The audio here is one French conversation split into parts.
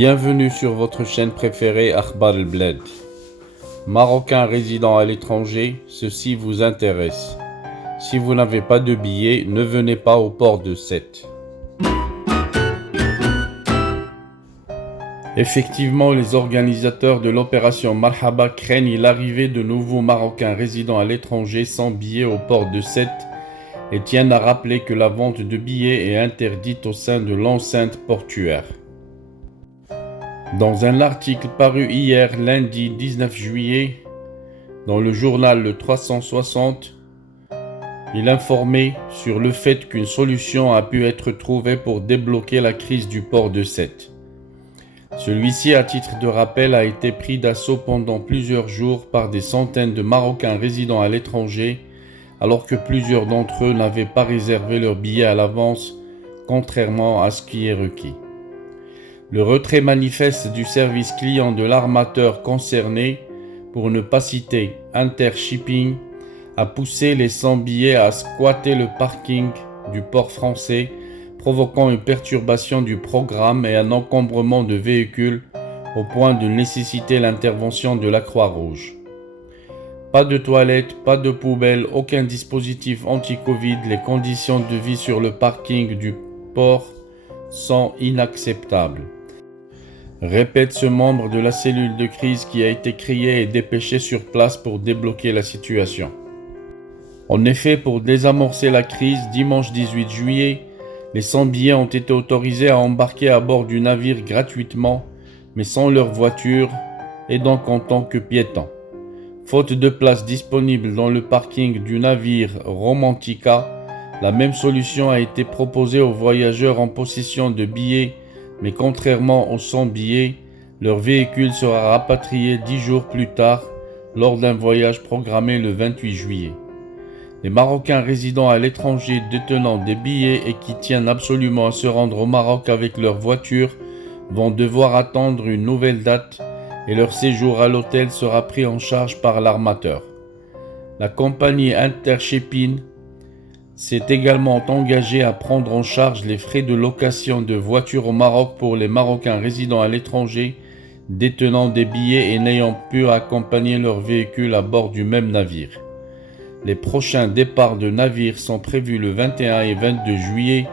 Bienvenue sur votre chaîne préférée Akhbar el-Bled. Marocains résidant à l'étranger, ceci vous intéresse. Si vous n'avez pas de billet, ne venez pas au port de Sète. Effectivement, les organisateurs de l'opération Marhaba craignent l'arrivée de nouveaux Marocains résidant à l'étranger sans billet au port de Sète et tiennent à rappeler que la vente de billets est interdite au sein de l'enceinte portuaire. Dans un article paru hier, lundi 19 juillet, dans le journal Le 360, il informait sur le fait qu'une solution a pu être trouvée pour débloquer la crise du port de Sète. Celui-ci, à titre de rappel, a été pris d'assaut pendant plusieurs jours par des centaines de Marocains résidant à l'étranger, alors que plusieurs d'entre eux n'avaient pas réservé leur billet à l'avance, contrairement à ce qui est requis. Le retrait manifeste du service client de l'armateur concerné, pour ne pas citer Intershipping, a poussé les sans-billets à squatter le parking du port français, provoquant une perturbation du programme et un encombrement de véhicules au point de nécessiter l'intervention de la Croix-Rouge. Pas de toilettes, pas de poubelles, aucun dispositif anti-Covid, les conditions de vie sur le parking du port sont inacceptables. Répète ce membre de la cellule de crise qui a été créée et dépêché sur place pour débloquer la situation. En effet, pour désamorcer la crise, dimanche 18 juillet, les sans-billets ont été autorisés à embarquer à bord du navire gratuitement, mais sans leur voiture et donc en tant que piétons. Faute de place disponible dans le parking du navire Romantica, la même solution a été proposée aux voyageurs en possession de billets, mais contrairement aux sans-billets, leur véhicule sera rapatrié 10 jours plus tard lors d'un voyage programmé le 28 juillet. Les Marocains résidant à l'étranger détenant des billets et qui tiennent absolument à se rendre au Maroc avec leur voiture vont devoir attendre une nouvelle date et leur séjour à l'hôtel sera pris en charge par l'armateur. La compagnie Intershipping s'est également engagée à prendre en charge les frais de location de voitures au Maroc pour les Marocains résidant à l'étranger détenant des billets et n'ayant pu accompagner leur véhicule à bord du même navire. Les prochains départs de navires sont prévus le 21 et 22 juillet.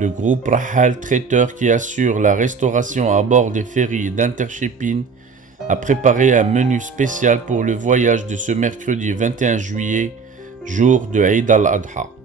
Le groupe Rahal Traiteur, qui assure la restauration à bord des ferries d'Intershipping, a préparé un menu spécial pour le voyage de ce mercredi 21 juillet, jour de Eid al-Adha.